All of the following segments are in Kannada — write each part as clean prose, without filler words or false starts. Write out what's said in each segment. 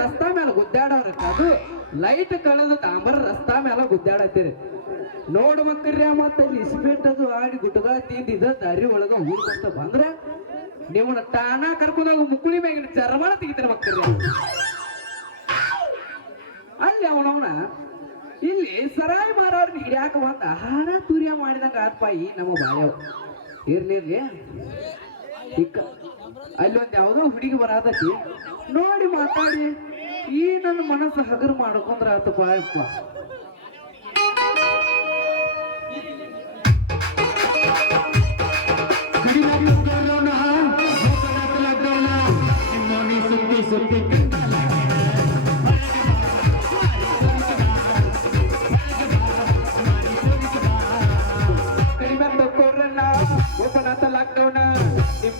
ರಸ್ತಾ ಮೇಲೆ ಗುದ್ದಾಡವ್ರಿ ಅದು ಲೈಟ್ ಕಳೆದು ತಾಂಬರ ರಸ್ತಾ ಮೇಲೆ ಗುದ್ದಾಡತ್ತೀರಿ ನೋಡ್ ಮಕ್ಕಳ್ರಿ ಮತ್ತೆ ಇಸ್ಪೇಟ್ ಅದು ಆಡಿ ಗುಟ್ಟದ ತಿಂದಿದ ದಾರಿ ಒಳಗ ಊರ್ಕೊಂತ ಬಂದ್ರ ನಿಮ್ಮನ್ನ ತಾನ ಕರ್ಕೊಂಡೋಗ ಮುಕ್ಕುಳಿ ಮ್ಯಾಗಿನ ಚರ್ಮನ ತೆಗಿತೀರ ಮಕ್ಕಳ್ರಿ ಅಲ್ಲಿ ಅವನವನ ಇಲ್ಲಿ ಸರಾಯಿ ಮಾರವ್ರನ್ನ ಹಿಡಿಯಾಕ ಬಂದ ಆಹಾರ ತುರ್ಯ ಮಾಡಿದಂಗ ಆತ್ಪಾಯಿ ನಮ್ಮ ಬಾಯವ್ ಇರ್ಲಿ ಅಲ್ಲಿ ಒಂದ್ ಯಾವ್ದೋ ಹುಡುಗಿ ಬರತೈತಿ ನೋಡಿ ಮಾತಾಡಿ ಈ ನನ್ನ ಮನಸ್ಸು ಹಗರ್ ಮಾಡ್ಕೊಂಡ್ರ ಆತಪ್ಪ ಅಪ್ಪ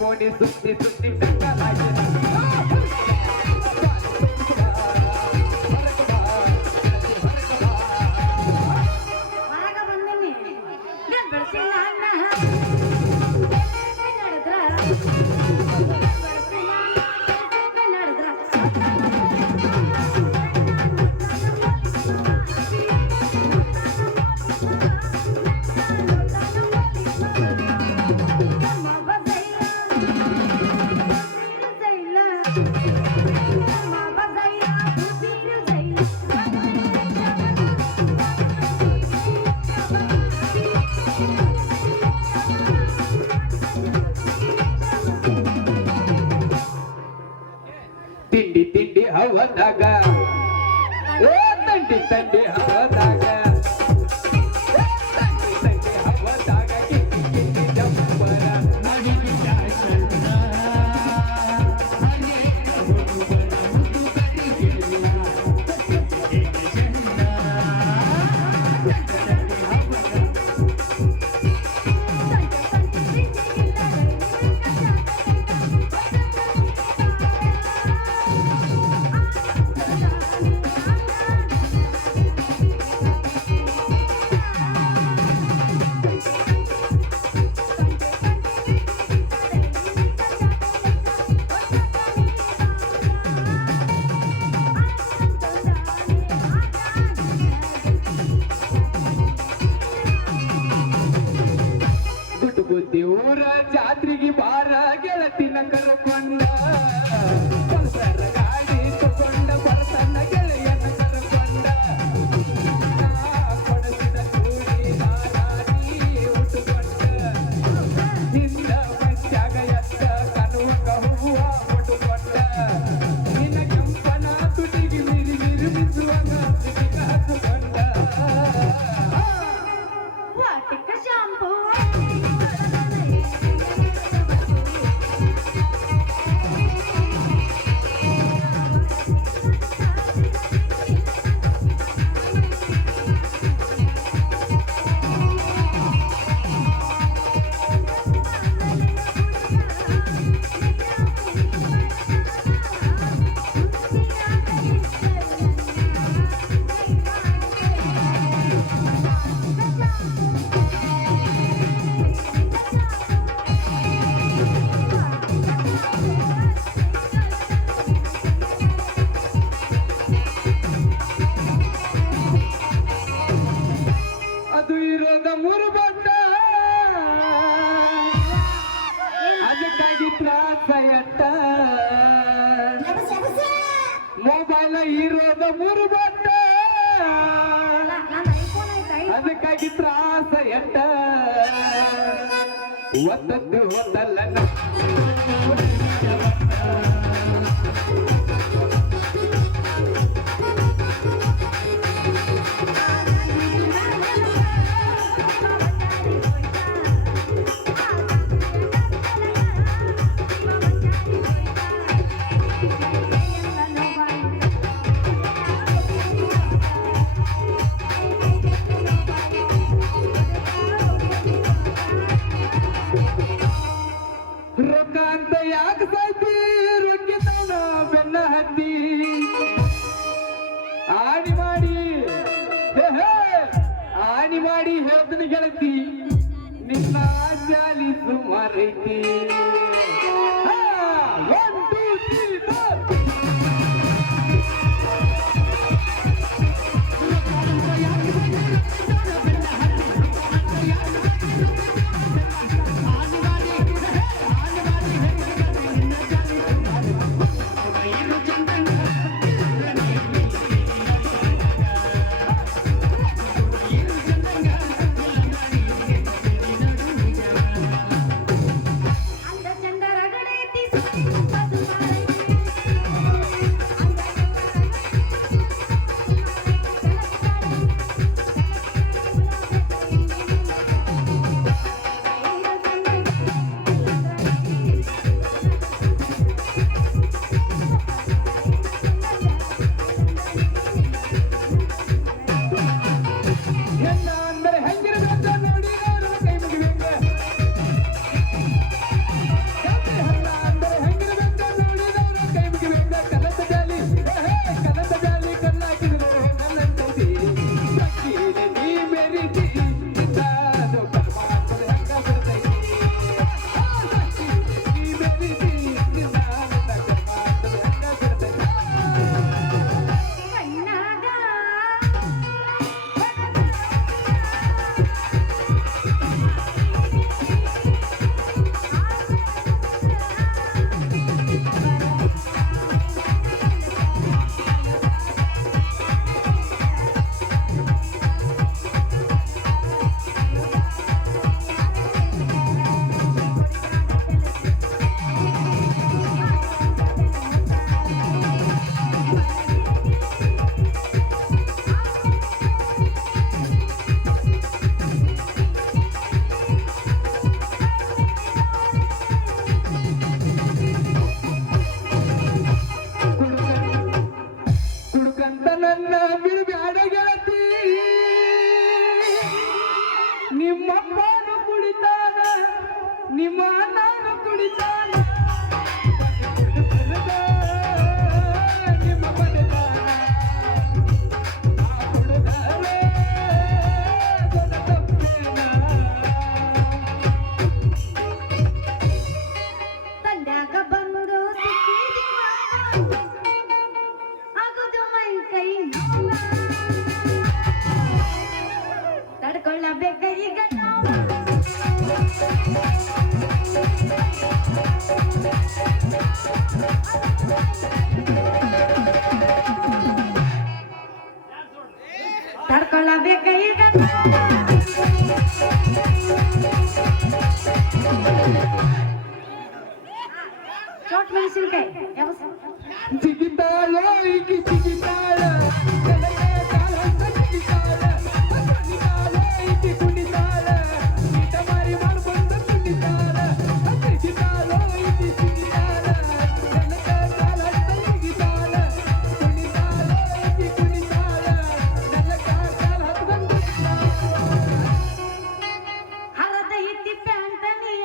Moni sutti sutti ತಿಂಡಿ ತಿಂಡಿ ಹವದಾಗ ಓ ತಂಡಿ ತಂಡಿ ಹವದಾಗ ತಂಡಿ ತಂಡಿ ಹವದಾಗ ಕಿಂಡಿ ಕಿಂಡಿ ಜಂಪರ ದೇವರ ಜಾತ್ರೆಗೆ ಬಾರ ಗೆಳತಿನ ಕರ್ಕೊಂಡ ಪಲ್ಸರ್ ಗಾಡಿ ತಗೊಂಡ ಬರ್ತನ ಗೆಳೆಯನ ಕರ್ಕೊಂಡ ಕೊಡಸಿದ ಕೂಡಿ ನಾರಾಣಿ ಉಟ್ಟುಕೊಂಡ ನಿಂದ ಮತ್ಯಾಗ ಎತ್ತ ಕನುವಂಗ ಹೂವ ಉಟ್ಟುಕೊಂಡ ನಿನ್ನ ಕೆಂಪನ ತುಟಿಗೆ ಮಿರಿ ಮಿರಿ ಮಿಸುವಂಗ ಹತ್ತುಕೊಂಡ ವಾಟಿಕ ಶಾಂಪೂ ಮೂರು ಬಟ್ಟ ಅದಕ್ಕಾಗಿ ತ್ರಾಸ ಎಟ್ಟ ಮೊಬೈಲ್ ಇರೋದ ಮೂರು ಬಟ್ಟ ಅದಕ್ಕಾಗಿ ತ್ರಾಸ ಎಟ್ಟ ಒತ್ತದ್ದು ಒತ್ತಲ್ಲ ರೊಕ್ಕ ಅಂತ ಯಾಕೆ ಸಾಯ್ತಿ ರೊಕ್ಕಿತಾನ ಬೆನ್ನ ಹತ್ತಿ ಆಣಿ ಮಾಡಿ ಹೇಳ್ತೀನಿ ಗೆಳತಿ ನಿನ್ನ ಜಾಲಿ ಸುಮಾರೈತಿ ಚೋಟ್ ಮೆಣಸಿನ್ಕಾಯಿ ಯಾವ ಜಿಗಿತಾಳ ಈಕಿ ಜಿಗಿತಾಳ ಕಲಕೆ ಕಾಲಂತ ಜಿಗಿತಾಳ ಕುಣಿತಾಳ ಈಕಿ ಕುಣಿತಾಳ ಈಟ ಮಾರಿ ಮಾಡ್ಕೊಂಡು ಕುಣಿತಾಳ ಜಿಗಿತಾಳ ಈಕಿ ಜಿಗಿತಾಳ ಕಲಕೆ ಕಾಲಂತ ಜಿಗಿತಾಳ ಕುಣಿತಾಳ ಈಕಿ ಕುಣಿತಾಳ ಕಲಕೆ ಕಾಲ ಹತ್ಕೊಂಡು ಹರದ ಹಿತ್ತಿ ಪ್ಯಾಂಟನಿ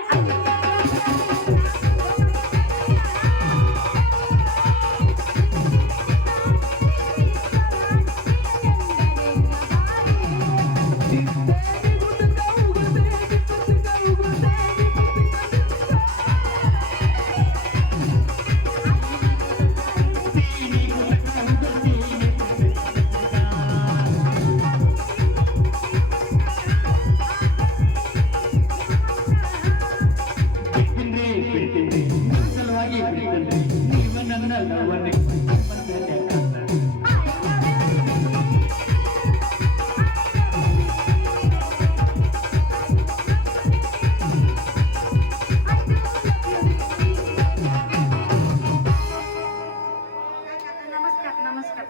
ನಮಸ್ಕಾರ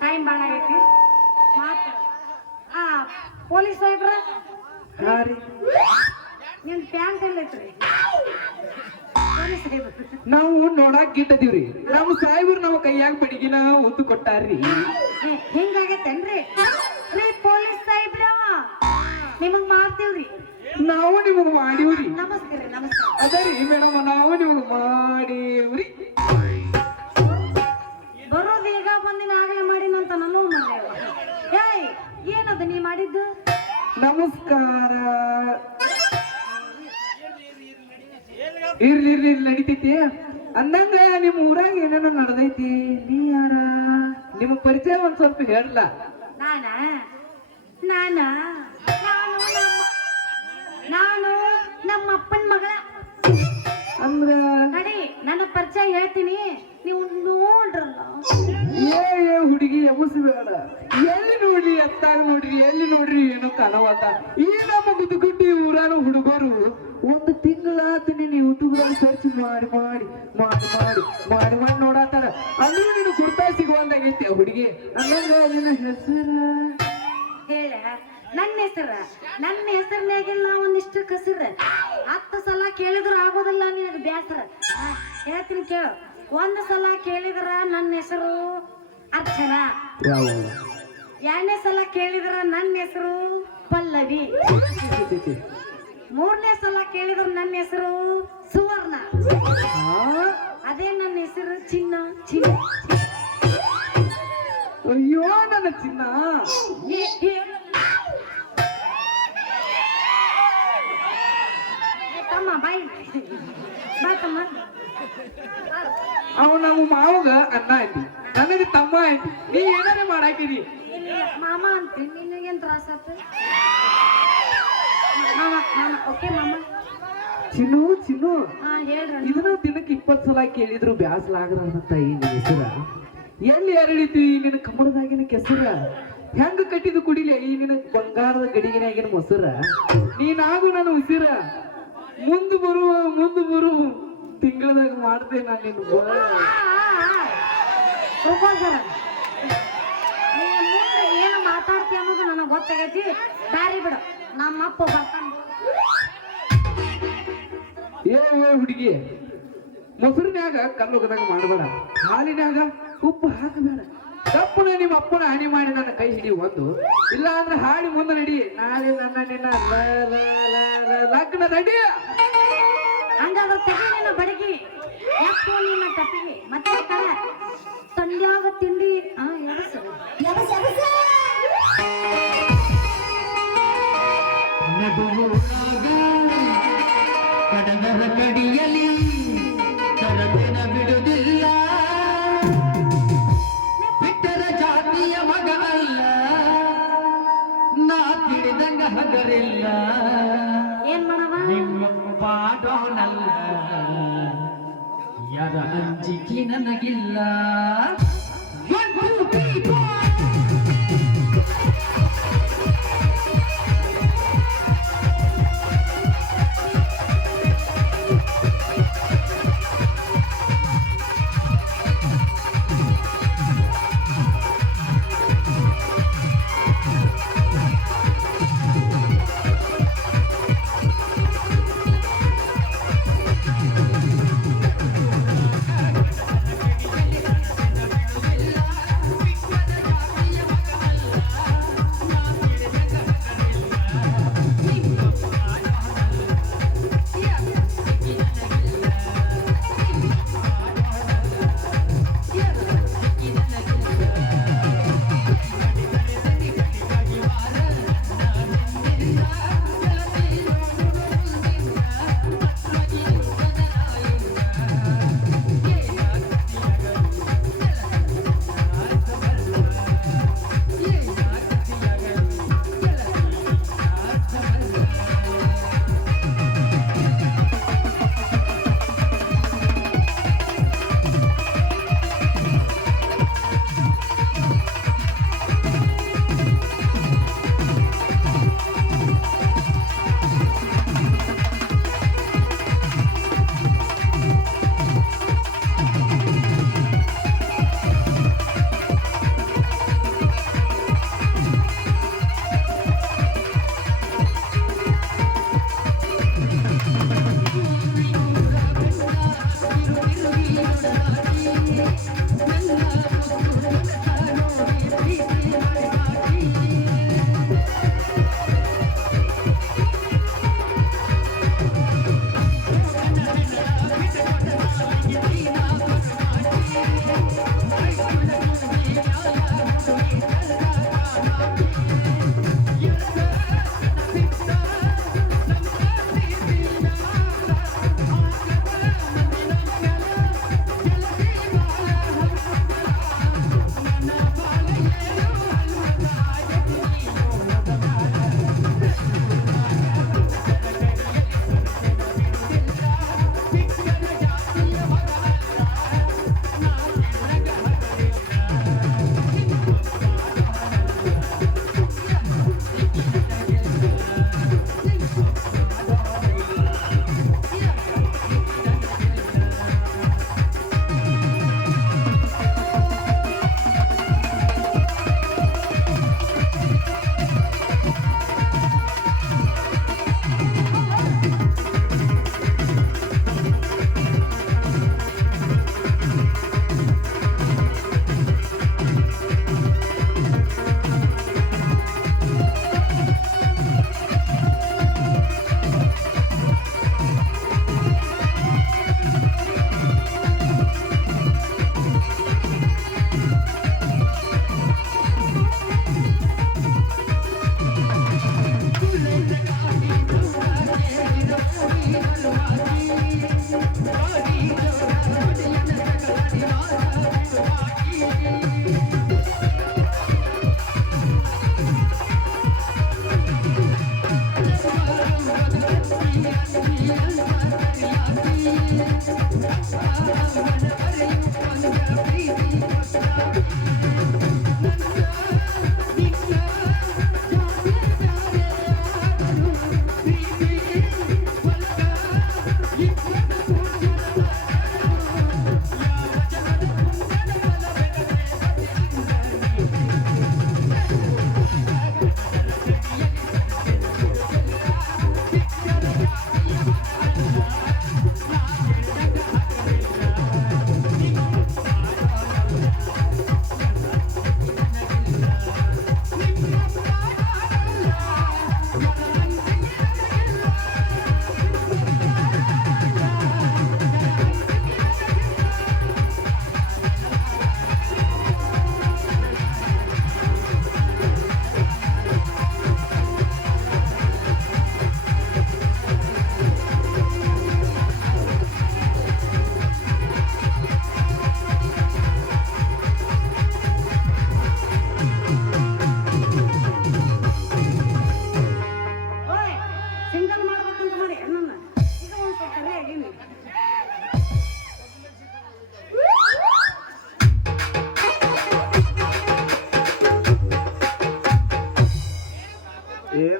ಟೈಮ್ ಭಾಳ ಆಗೈತಿ ಮಾತು ಪೊಲೀಸ್ ಸಾಹೇಬ್ರ ಹಾ ರೀ ನಿನ್ ಪ್ಯಾಂಟ್ ಎಲ್ಲೈತ್ರಿ ಪೊಲೀಸ್ ಸಾಹೇಬ್ರ ನಾವು ನೋಡಾಕ್ ಗಿಟ್ಟದೀವ್ರಿ ನಮ್ಮ ಸಾಹೇಬ್ರು ನಮ್ಮ ಕೈಯಾಗ ಬಡಿಗಿನ ಒತ್ತು ಕೊಟ್ಟಾರ್ರಿ ಹಿಂಗಾಗತ್ತೇನ್ರಿ ರೀ ಪೊಲೀಸ್ ಸಾಹೇಬ್ರ ನಿಮಗ್ ಮಾಡ್ತೀವ್ರಿ ನಾವು ನಿಮಗ್ ಮಾಡೀವ್ರಿ ನಮಸ್ಕಾರ ರೀ ನಮಸ್ಕಾರ ಅದರಿ ಮೇಡಮ್ ನಾವು ನಿಮಗ್ ಮಾಡೀವ್ರಿ ಬರೋದು ಈಗ ಬಂದಿನ ಆಗಲೇ ಮಾಡಿನಂತ ನಾನು ಮಾಡ್ಯಾವ ಏಯ್ ಏನದು ನೀ ಮಾಡಿದ್ದು ನಮಸ್ಕಾರ ಇರ್ಲಿ ಇರ್ಲಿ ಇರ್ಲಿ ನಡಿತೈತಿ ಅಂದಂಗ ನಿಮ್ ಊರಾಗ ಏನೇನೋ ನಡ್ದೈತಿ ನೀ ಯಾರ ನಿಮಗ್ ಪರಿಚಯ ಒಂದ್ ಸ್ವಲ್ಪ ಹೇಳಲ್ಲ ನಾನ ನಾನ ನಾನು ನಮ್ಮ ಅಪ್ಪನ ಮಗಳ ಅಂದ್ರ ನಡಿ ನನ್ನ ಪರಿಚಯ ಹೇಳ್ತೀನಿ ನೀವು ನೋಡ್ರಲ್ಲ ಏ ಹುಡುಗಿ ಎಬಸ್ಬೇಡ ಎಲ್ಲಿ ನೋಡ್ರಿ ಎತ್ತಾಗ ನೋಡ್ರಿ ಎಲ್ಲಿ ನೋಡ್ರಿ ಏನೋ ಕಾಣವತ್ತ ಈ ನಮ್ಮ ಗುದ್ದುಗುಡ್ಡಿ ಊರಾನ ಹುಡುಗರು ಒಂದು ತಿಂಗಳಾತ ನೀನು ಯೂಟ್ಯೂಬ್ದಾಗ ಸರ್ಚ್ ಮಾಡಿ ಮಾಡಿ ಮಾಡಿ ಮಾಡಿ ಮಾಡಿ ಮಾಡಿ ನೋಡತ್ತಾರ ಅಲ್ಲಿ ನೀನು ಗುರ್ತಾ ಸಿಗುವಂದಾಗೈತಿ ಆ ಹುಡುಗಿ ಹಂಗಂಗ ನಿನ್ನ ಹೆಸರು ಹೇಳ ನನ್ನ ಹೆಸರಿನಾಗೆಲ್ಲ ಒಂದಿಷ್ಟು ಕಸರ 10 ಸಲ ಕೇಳಿದ್ರು ಆಗೋದಿಲ್ಲ ನಿನಗೆ ಬ್ಯಾಸರ ಹೇಳ್ತೀನಿ ಕೇಳು ಒಂದು ಸಲ ಕೇಳಿದ್ರ ನನ್ನ ಹೆಸರು ಅರ್ಚನಾ ಎರಡನೇ ಸಲ ಕೇಳಿದ್ರ ನನ್ನ ಹೆಸರು ಪಲ್ಲವಿ ಮೂರನೇ ಸಲ ಕೇಳಿದ್ರ ನನ್ನ ಹೆಸರು ಸುವರ್ಣ ಅದೇ ನನ್ನ ಹೆಸರು ಚಿನ್ನ ಚಿನ್ನ ಅಯ್ಯೋ ನನ್ನ ಚಿನ್ನ ತಮ್ಮ ಬಾಯಿ ಬಾ ತಮ್ಮ ಅವ ನಮ್ಮ ಮಾವಗ ಅಣ್ಣ ಐತಿ ನನಗೆ ತಮ್ಮ ಐತಿ ನೀ ಏನಾರ ಮಾಡಾಕಿರಿ ಮಾಮ ಅಂತೀನಿ ನಿನಗೇನ್ ತ್ರಾಸ ಆತ ಮಾಮ ಮಾಮ ಓಕೆ ಮಾಮ ಚಿನ್ನು ಚಿನ್ನು ಹಾ ಹೇಳ್ರಿ ಇದನ್ನ ದಿನಕ್ಕೆ 20 ಸಲ ಕೇಳಿದ್ರು ಬ್ಯಾಸಲಾಗ್ರಂತ ಈ ನಿನ್ನ ಹೆಸರ ಎಲ್ಲಿ ಅರಳಿತಿ ನಿನ್ನ ಕಮಲದಾಗಿನ ಕೆಸರ ಹೆಂಗ ಕಟ್ಟಿದ ಕುಡಿಲಿ ಈ ನಿನ್ನ ಬಂಗಾರದ ಗಡಿಗಿನಾಗಿನ ಮೊಸರ ನೀನಾಗು ನನ್ನ ಉಸಿರ ಮುಂದೆ ಬರು ತಿಂಗಳದಾಗ ಮಾಡ್ದೆ ನಾನು ನಿನ್ನ ಪ್ರಪೋಸರ ನೀನು ಮುಂದೆ ಏನು ಮಾತಾಡ್ತಿ ಅನ್ನೋದು ನನಗೆ ಗೊತ್ತಾಗೈತಿ ದಾರಿ ಬಿಡು ನಮ್ಮ ಅಪ್ಪ ಬರ್ತಾನ ಏ ಹುಡುಗಿ ಮೊಸರಿನ್ಯಾಗ ಕಲ್ಲೊಗದಾಗ ಮಾಡಬೇಡ ಹಾಲಿನ್ಯಾಗ ಉಪ್ಪು ಹಾಕಬೇಡ ತಪ್ಪನ ನಿಮ್ಮ ಅಪ್ಪನ ಹಾನಿ ಮಾಡಿ ನನ್ನ ಕೈ ಹಿಡಿ ಒಂದು ಇಲ್ಲ ಅಂದ್ರೆ ಹಾಡಿ ಮುಂದೆ ನಡಿ ನಾಳೆ ನನ್ನ ನಿನ್ನ ಲಗ್ನ ನಡಿ ಹಂಗಾದ್ರೆ ತೆಗಿ ನಿನ್ನ ಬಡಗಿ ಯಾಕೋ ನಿನ್ನ ಟಪಿಗೆ ಮತ್ತೆ ತಂಡ್ಯಾಗ ತಿಂಡಿ ಕಡದರ ಕಡಿಯಲಿ ತರದಿನ ಬಿಡುವುದಿಲ್ಲ ಬಿಟ್ಟರ ಜಾತಿಯ ಮಗ ಅಲ್ಲ ನಾ ತಿಳಿದಂಗ ಹಗರಿಲ್ಲ ಏನ್ ಮಾಡವ ನಿಮ್ಮ ಪಾಡೋನಲ್ಲ ಯಾರ ಅಂಜಿಕೆ ನನಗಿಲ್ಲ One, two, three, four.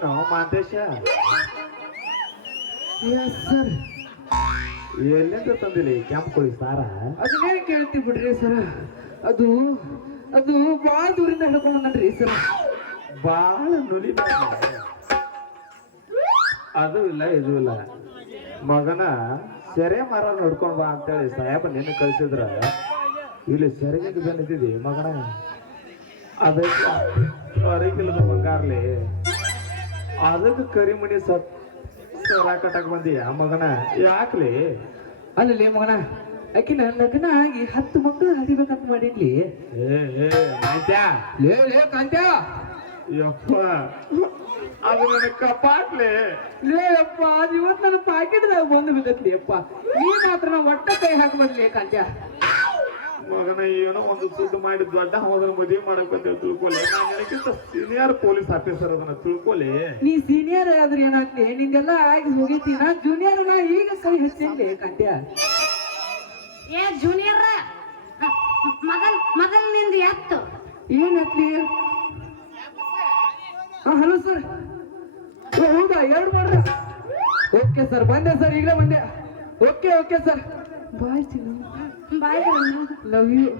ತಂದಿನೋ ಮಾಂತೇಶ ಎಸ್ ಸರ್. ಎಲ್ಲಿಂದ ತಂದಿಲಿ ಕೆಂಪು ಕೋಳಿ ಸಾರ ಅದನ್ನೇ ಕೇಳ್ತೀವಿ ಬಿಡ್ರಿ ಸರ್. ಅದು ಅದು ಭಾಳ ದೂರಿಂದ ಹಿಡ್ಕೊಂಡು ಬಂದ್ರಿ ಸರ್. ಬಾಳ ನುಲಿ ಅದು ಇಲ್ಲ ಇದು ಇಲ್ಲ ಮಗನ ಸೆರೆ ಮರ ನೋಡ್ಕೊಂಡ್ ಬಾ ಅಂತೇಳಿ ಸಾಹೇಬ ನಿನ್ನ ಕಳ್ಸಿದ್ರ ಇಲ್ಲಿ ಸೆರೆಗೆ ಬಂದಿದ್ದೀವಿ ಮಗನ. ಅದಕ್ಕೆ ಹೊರಗಿಲ್ಲದ ಬಂಗಾರ್ಲಿ ಅದಕ್ಕೆ ಕರಿಮಣಿ ಸರ ಕಟ್ಟಕ್ ಬಂದಿ ಆ ಮಗನ ಯಾಕ್ಲಿ? ಅಲ್ಲಲ್ಲಿ ಮಗನ ಆಕಿನ ಲಗ್ನ ಆಗಿ 10 ಮಕ್ಕಳು ಹರಿಬೇಕಂತ ಮಾಡಿನ್ಲಿ. ಲೇ ಲೇ ಕಾಂತ್ಯ, ಯಪ್ಪ ಅದು ನನ್ನ ಕಪಾಟ್ಲಿ. ಲೇ ಅಪ್ಪ, ಅದು ಇವತ್ತು ನನ್ನ ಪಾಕೆಟ್ದಾಗ ಬಂದು ಬಿದ್ದತ್ಲಿ ಅಪ್ಪ. ನೀ ಮಾತ್ರ ನಾ ಒಟ್ಟ ಕೈ ಹಾಕ್ಬರ್ಲಿ ಕಾಂತ್ಯ. ಮಗನ ಏನೋ ಒಂದು ಸುದ್ದಿ ಮಾಡಿ ದೊಡ್ಡ ಹೋದ್ರೆ ಮದುವೆ ಮಾಡಕ್ಕೆ ತಿಳ್ಕೊಲಿ. ನಾನು ನನಗಿಂತ ಸೀನಿಯರ್ ಪೊಲೀಸ್ ಆಫೀಸರ್ ಅದನ್ನ ತಿಳ್ಕೊಲಿ. ನೀ ಸೀನಿಯರ್ ಆದ್ರೆ ಏನಾಗ್ಲಿ, ನಿಂದೆಲ್ಲ ಆಗಿ ಹೋಗೈತಿ. ನಾ ಜೂನಿಯರ್, ನಾ ಈಗ ಕೈ ಹಚ್ಚಿನ್ಲಿ ಕಾಂತ್ಯ. ಏ ಜೂನಿಯರ್, ಮೊದಲ್ ನಿಂದು ಎತ್ತು. ಏನ್ ಹತ್ಲಿ? Hello sir. ಹೌದಾ, 2 ಮಾಡ್ರ. ಓಕೆ ಸರ್, ಬಂದೆ ಸರ್, ಈಗಲೇ ಬಂದೆ. Okay okay sir, bye Chinnu. Bye love you.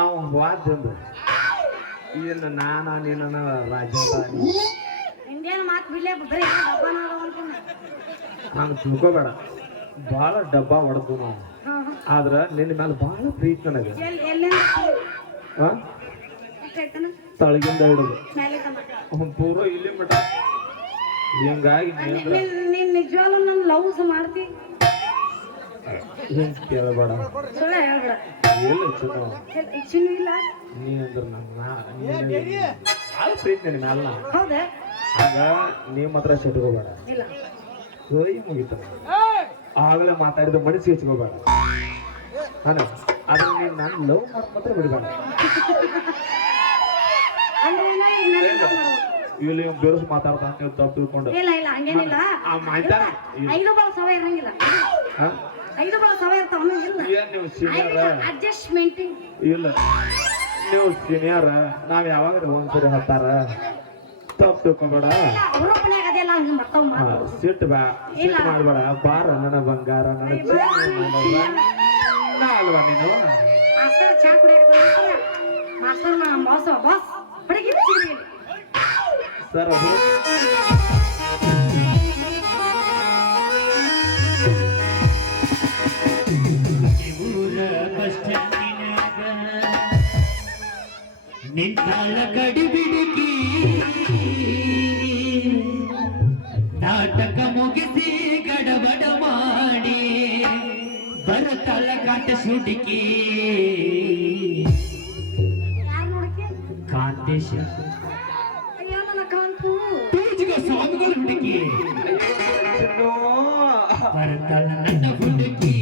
ಅವ ವಾದ್ಯಂದು ಇನ್ನು ನೀನ ರಾಜ ಇಂಡಿಯನ್ ಮಾತು ಬಿಡ್ಲೇ ಬರೀ ಡಬ್ಬನ ಹಂಗೆ ತಿಳ್ಕೊಬೇಡ. ಭಾಳ ಡಬ್ಬ ಹೊಡೆದು ನಾವು, ಆದ್ರ ನಿನ್ನ ಮೇಲೆ ಭಾಳ ಪ್ರೀತಿ ನನಗೆ. ತಳಗಿಂದ ಹಿಡಿದು ಅವ್ನು ಪೂರ ಇಲ್ಲಿ ಮಟ ಹಿಂಗಾಗಿ ನೀನ್ ನಿಜವಾಗ್ಲೂ ನನ್ನ ಲವ್ಸ್ ಮಾಡ್ತಿ? ಹಿಂಗೆ ಕೇಳಬೇಡ. ಸುಳ್ಳ ಹೇಳ್ಬೇಡ. ಇಲ್ಲ ಚಿನ್ನು, ಚಿನ್ನು ಇಲ್ಲ. ನೀ ಅಂದ್ರೆ ಭಾಳ ಪ್ರೀತಿ ನಿನ್ನ ಮ್ಯಾಲ. ಹೌದಾ? ಆಗ ನೀ ಮಾತ್ರ ಸಿಟ್ಕೋಬೇಡ. ಇಲ್ಲ. ಸೋಯಿ ಮುಗಿತಾರ ಆಗಲೇ ಮಾತಾಡಿದ ಮನಸ್ಸಿಗೆ ಹಚ್ಕೋಬೇಡ. ನಾನು ಅದನ್ನ ನೀನು ನಾನು ಲವ್ ಮಾತ್ರ ಬಿಡಬೇಡ. ಇಲ್ಲಿ ಬೆರಸು ಮಾತಾಡ್ತಾ ನೀವು ತಪ್ಪು ತಿಳ್ಕೊಂಡು. ಇಲ್ಲ ಇಲ್ಲ ಹಂಗೇನಿಲ್ಲ. ಆ ಮಾತಾಡ 5 ಬಳ ಸವ ಇರಂಗಿಲ್ಲ. 5 ಬಳ ಸವ ಇರ್ತಾವ. ಏನ್ ನೀವು ಸೀನಿಯರ್? ಅಡ್ಜಸ್ಟ್ಮೆಂಟಿಂಗ್ ಇಲ್ಲ, ನೀವು ಸೀನಿಯರ್. ನಾವ್ ಯಾವಾಗ ಒಂದ್ಸರಿ ಹತ್ತಾರ ತಪ್ಪು ತಿಳ್ಕೊಬೇಡ. ಸಿಟ್ಟು ಮಾಡ್ಬೇಡ. ಬಾರ ನನ್ನ ಬಂಗಾರ, ನನ್ನ ಅಲ್ವಾ ನೀನು? ಮಾಸ್ತರ್ ಚಾ ಕುಡಿಯಕ್ಕೆ ಮಾಸ್ತರ್ ಬಾಸ್ ಬಾಸ್ ಬೆಳಗ್ಗೆ ಸರ್ ಅದು ನಿಂತಾಳ ಕಡಿಬಿಡಿಕಿ ನಾಟಕ ಮುಗಿಸಿ ಗಡಬಡ ಮಾಡಿ ಬರತಾಳ ಕಾಟ ಸುಡಿಕಿ ಕಾಂತೇಶ ತೂಜಿಗ ಸ್ವಾಮಿಗಳು ಹುಡುಕಿ ಬರತಾಳ ನನ್ನ ಹುಡುಕಿ.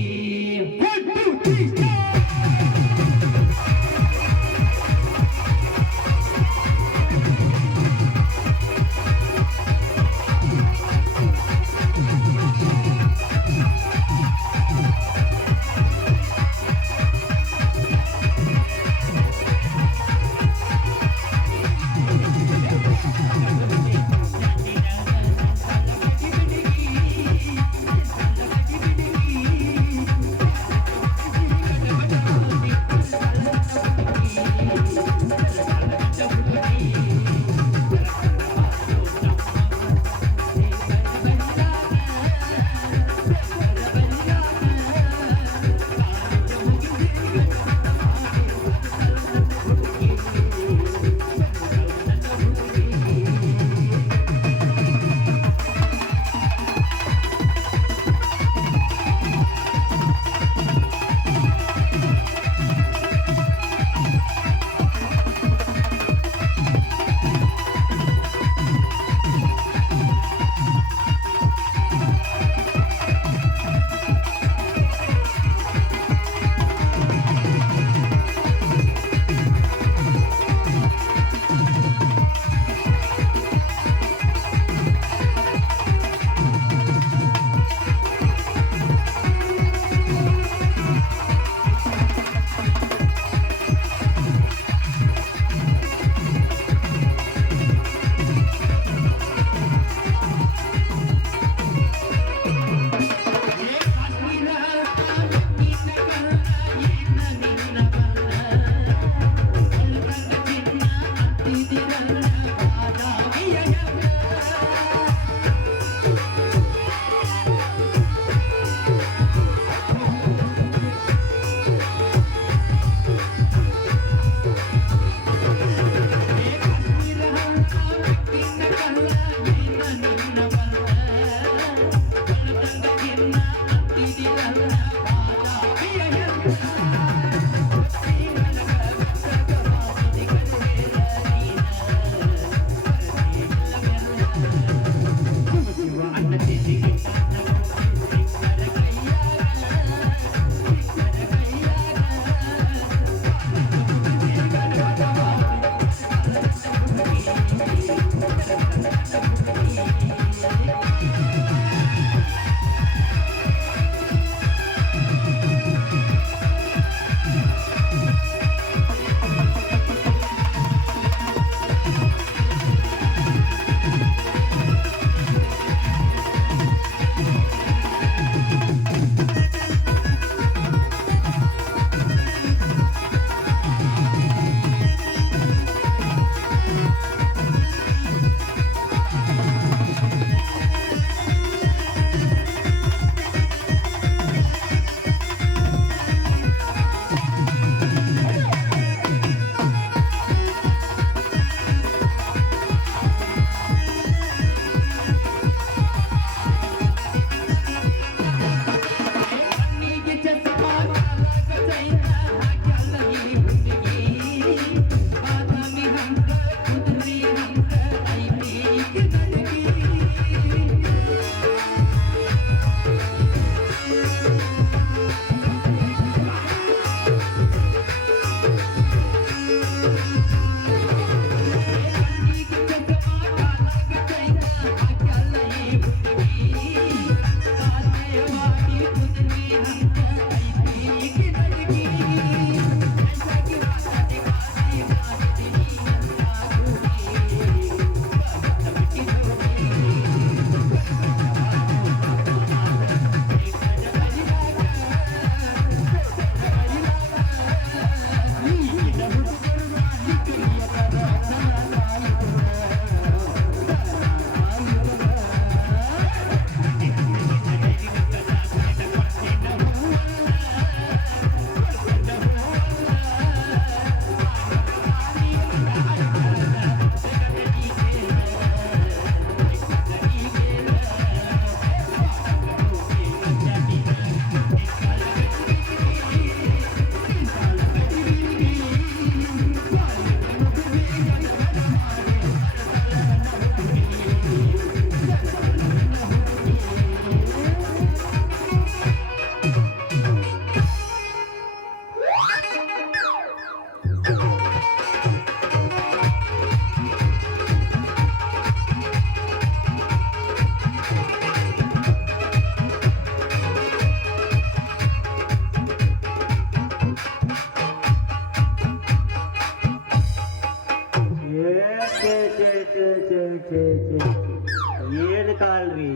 ಏನ್ ಕಾಲ್ರಿ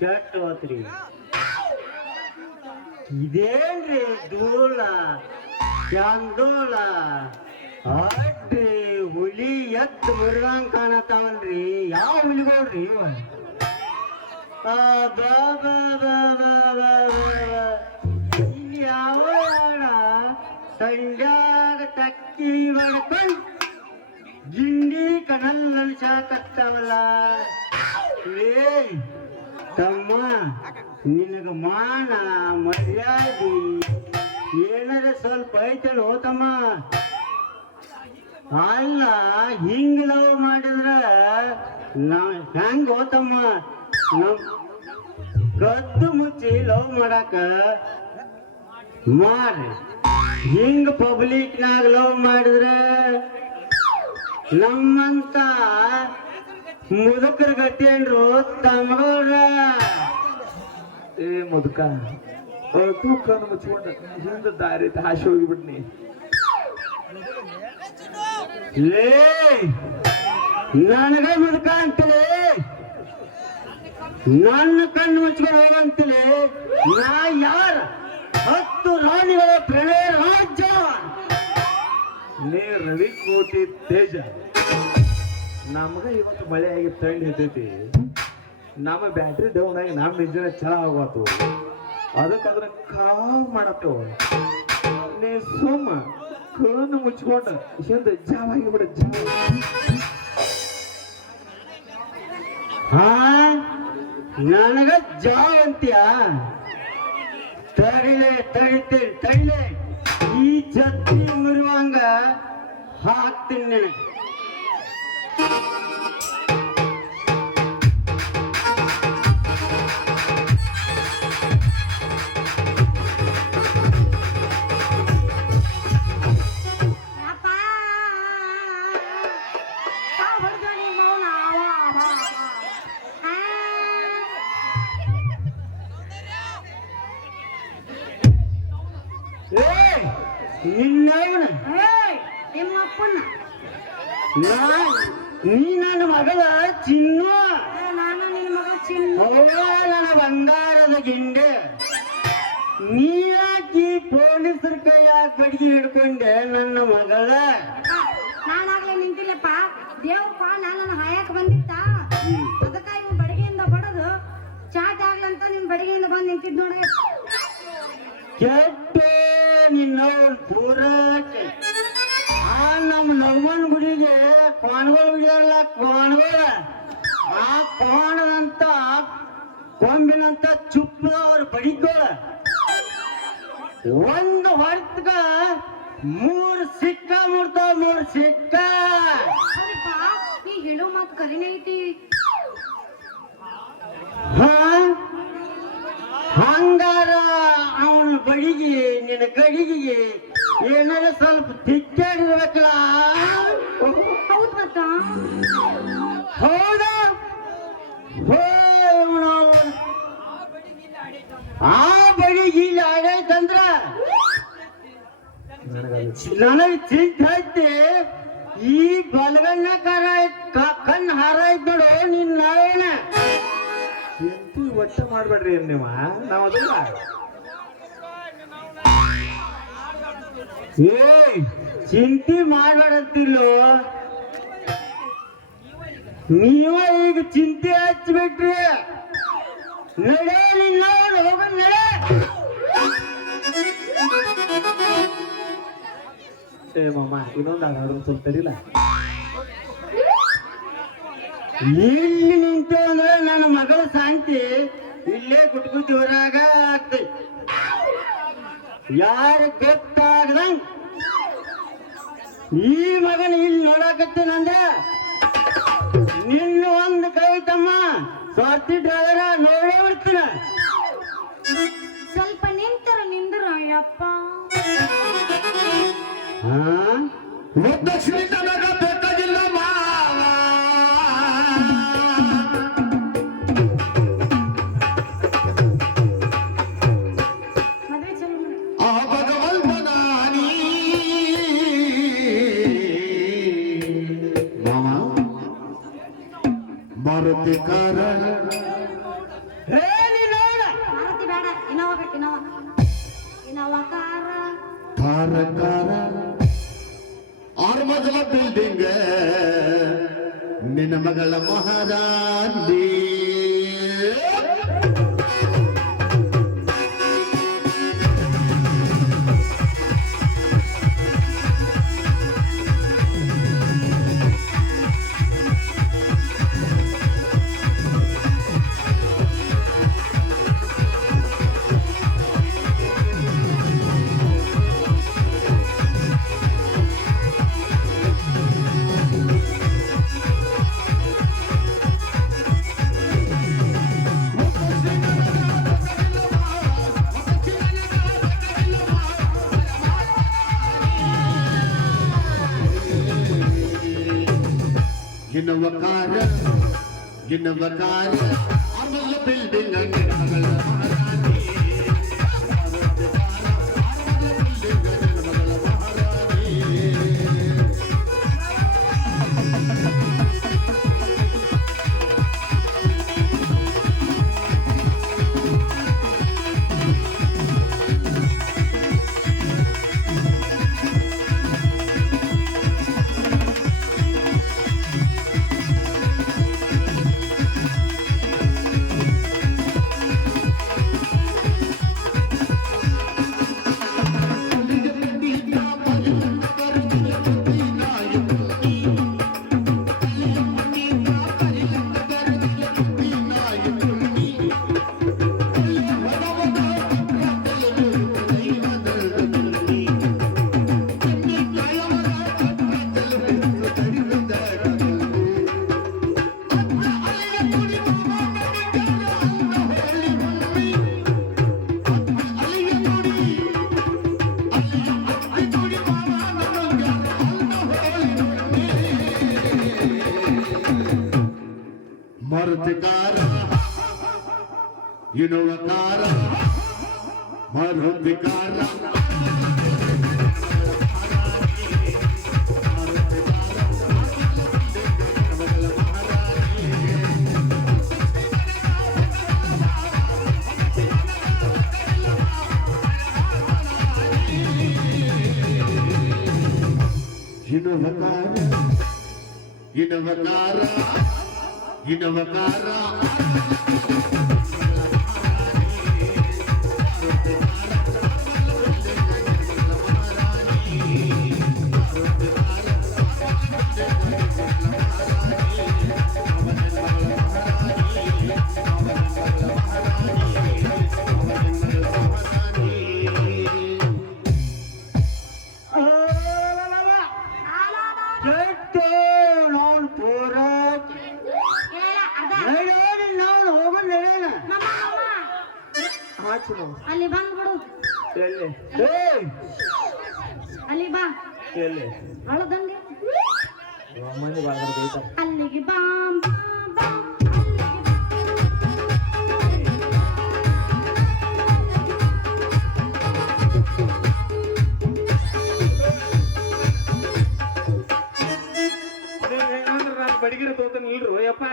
ಕೆಟ್ಟ ಹೋತ್ರಿ ಇದೇನ್ರಿ ಧೂಳ ಚಂದೋಳ ಅಡ್ಡಿ ಹುಲಿ ಎದ್ದು ಮುರಿದಂಗ್ ಕಾಣತಾವಲ್ರಿ ಯಾವ ಹುಲಿಗೋಳ್ರಿ ಇವ ಯಾವ ಸಂಜಾಗ ತಕ್ಕಿ ಬಡ್ಕೊಂಡ್ ಗಿಂಡಿ ಕಡಲ್ ಅನ್ಸಾಕತ್ತಾವಲ್ಲ ಏ ತಮ್ಮ ನಿನಗ ಮಾನ ಮರ್ಯಾದಿ ಏನಾರ ಸ್ವಲ್ಪ ಐತಲ್ಲ ಹೋತಮ್ಮ ಅಲ್ಲ ಹಿಂಗ್ ಲವ್ ಮಾಡಿದ್ರ ಹೆಂಗ್ ಹೋತಮ್ಮ ನಮ್ ಕದ್ದು ಮುಚ್ಚಿ ಲವ್ ಮಾಡಾಕ ಮಾಡ್ರಿ ಹಿಂಗ್ ಪಬ್ಲಿಕ್ನಾಗ ಲವ್ ಮಾಡಿದ್ರ ನಮ್ಮಂತ ಮುದುಕರ ಗತಿ ಏನ್ರು ತಮ್ಮಗೌಡ್ರ ಏ ಮುದುಕ ತೂಕನ ಮುಚ್ಕೊಂಡ ಹಿಂದ ದಾರಿ ಹಾಶಿ ಹೋಗಿಬಿಟ್ನಿ ಲೇ ನನಗ ಮುದುಕ ಅಂತಲೇ ನನ್ನ ಕಣ್ಣು ಮುಚ್ಕೊಂಡು ಹೋಗಂತಲೇ ನಾ ಯಾರ 10 ರಾಣಿಗಳ ಪ್ರಣಯ ರಾಜ್ಯ ನೀ ರವಿ ಕೋಟಿ ತೇಜ ನಮಗ ಇವತ್ತು ಮಳೆ ಆಗಿ ತಂಡಿ ಇರ್ತೈತಿ ನಮ್ಮ ಬ್ಯಾಟ್ರಿ ಡೌನ್ ಆಗಿ ನಮ್ಮ ಇಂಜಿನ್ ಚಲೋ ಆಗೋತು ಅದಕ್ಕೆ ಅದನ್ನ ಕಾಲ್ ಮಾಡತ್ತೇವ ನೀ ಸುಮ್ಮ ಕಣ್ಣು ಮುಚ್ಕೊಂಡು ಹಿಂದ ಜಾವಾಗಿ ಬಿಡ ಹಾ ನನಗ ಜಾವ್ ಅಂತೀಯ ತಡಿಲೆ ಈ ಛತ್ರಿ ಮುರಿವಂಗ ಹಾಕ್ತೀನಿ ನಿನಗೆ ಯಪ್ಪ. ಹೊಡ್ದು ನಿಮ್ಮ ಅವ್ನ ಅವ ಅವ ಅವ. ಆ. ನಿನ್ನವನ ಏಯ್, ನಿಮ್ಮ ಅಪ್ಪನ ನೀ ನನ್ನ ಮಗಳ ಚಿನ್ನು ನಾನು ನಿನ್ನ ಮಗ ಚಿನ್ನ. ನನ್ನ ಬಂಗಾರದ ಗಿಂಡೆ ನೀ ಯಾಕಿ ಪೊಲೀಸರ ಕೈಯಾಗ ಬಡ್ಗಿ ಹಿಡ್ಕೊಂಡೆ ನನ್ನ ಮಗಳ ನಾನಾಗ್ಲೇ ನಿಂತಿಲ್ಲಪ್ಪ ದೇವ್ರಪ್ಪ ನನ್ನ ಹಾಯಕ್ ಬಂದಿತ್ತ ಅದಕ್ಕ ಇವ್ ಬಡಗಿಯಿಂದ ಬಡದು ಚಾಟ್ ಆಗ್ಲಂತ ನಿನ್ ಬಡಗಿಯಿಂದ ಬಂದ್ ನಿಂತಿದ್ ನೋಡಿ. ಕೆಟ್ಟ ನಿನ್ನವ್ರ ಪೂರ ಆ ನಮ್ಮ ಲಗ್ಮನ್ ಗುಡಿಗೆ ಕೋಣಗಳು ಬಿಡಿಯಲ್ಲ ಕೋಣಗಳ ಆ ಕೋಣದಂತ ಕೊಂಬಿನಂತ ಚುಪ್ಪದವ್ರ ಬಡಿಗೋಳ ಒಂದು ಹೊರತಗ 3 ಸಿಕ್ಕ ಮುಡ್ತಾವ 3 ಸಿಕ್ಕ ಹೌದಪ್ಪ ನೀ ಹೇಳೋ ಮಾತು ಕರಿನೇ ಐತಿ. ಹಾ ಹಂಗಾರ ಅವನ ಬಡಿಗೆ ನಿನ್ನ ಗಡಿಗೆ ಏನಾರ ಸ್ವಲ್ಪ ತಿಕ್ಕಾಡಿರ್ಬೇಕಲ್ಲ ಹೌದ್ ಮತ್ತ ಹೌದಾ ಆ ಬಡಿಗೆ ಇಲ್ಲಿ ಆಗೈತಂದ್ರ ನನಗೆ ಚಿಂತೆ ಐತಿ ಈ ಬಲಗಣ್ಣ ಕಣ್ಣು ಹಾರಾಯ್ತು ನೋಡು ನಿನ್ನ ಚಿಂತೆ ಒಟ್ಟ ಮಾಡ್ಬೇಡ್ರಿ ನೀವು ನಾವ್ ಅದಲ್ಲ ಏ ಚಿಂತೆ ಮಾಡ್ಬೇಡಂತಿಲ್ಲೋ ನೀವ ಈಗ ಚಿಂತೆ ಹಚ್ಬಿಟ್ರಿ ನಡೆ ನಿನ್ನ ಹೋಗ ನಡೆ ಏ ಮಾಮ ಇನ್ನೊಂದು ಹಾಡು ಸ್ವಲ್ಪ ತರಿಲ್ಲ ಇಲ್ಲಿ ನಿಂತು ಅಂದ್ರೆ ನನ್ನ ಮಗಳ ಶಾಂತಿ ಇಲ್ಲೇ ಗುಟ್ಗುಟ್ಟಿ ಹೊರಾಗ ಆಗ್ತೈತಿ ಯಾರು ಗೊತ್ತಾಗದಂಗ ಈ ಮಗನ ಇಲ್ಲಿ ನೋಡಾಕತ್ತೇನಂದ್ರ ನಿನ್ನ ಒಂದು ಕೈ ತಮ್ಮ ಸ್ವಾರ್ಥಿ ಡ್ರೈವರ ನೋಡೇ ಬಿಡ್ತೀನ ಸ್ವಲ್ಪ ನಿಂತರ ನಿಂದ್ರ ಅಯ್ಯಪ್ಪ. ಹಾ ದಕ್ಷಿಣ ನನಗ ಬೇಕಾಗಿಲ್ಲ ಮಾವ ಮದ್ವೆ ಚಲೋ ಮಾಡಿ. ಆ ಭಗವಂತನಾನಿ ಮಾಮ ಮಾರುತಿ ಕಾರ ಹೇಳಿ ನೋಡ ಮಾರುತಿ ಬೇಡ ಇನೋವಾ ಬೇಕು ಇನೋವಾ ಕಾರ ತಾರಕಾರ 6 ಮಜಲ ಬಿಲ್ಡಿಂಗ್ ನಿನ್ನ ಮಗಳ ಮಹಾರಾಣಿ ಗಿನ್ನವಕಾರ ಅಮಲ ಬಿಲ್ಡಿಂಗ್ ನಿನ್ನ ಮಗಳ ಮಹಾರಾಣಿ ಮರುತಿಕಾರ ಇನುವಕಾರ ಮರುತಿಕಾರ ಇನವಕಾರ ಕೆಟ್ಟು ನೋಡ್ ಪೂರ ಇಲ್ಲ, ಅದ ನಡೆಯೋದು ನಾವು ಹೋಗೋ ನಡೆಯೋಣ ಮಾಮ, ಹಾಚು ನಾವು ಅಲ್ಲಿ ಬಂದ್ಬಿಡು, ಎಲ್ಲಿ ಅಲ್ಲಿ ಬಾ, ಎಲ್ಲಿ ಅಳದಂಗೆ ಮಂದಿ ಬಾಳ್ದಾರ ಬೈತಾರ ಅಲ್ಲಿಗೆ ಬಾ ಬಾ, ಬಾ, ಏನಾದ್ರ ನಾನು ಬಡಿಗಿರ ತೋತಾನ ಇಲ್ರು ಯಪ್ಪ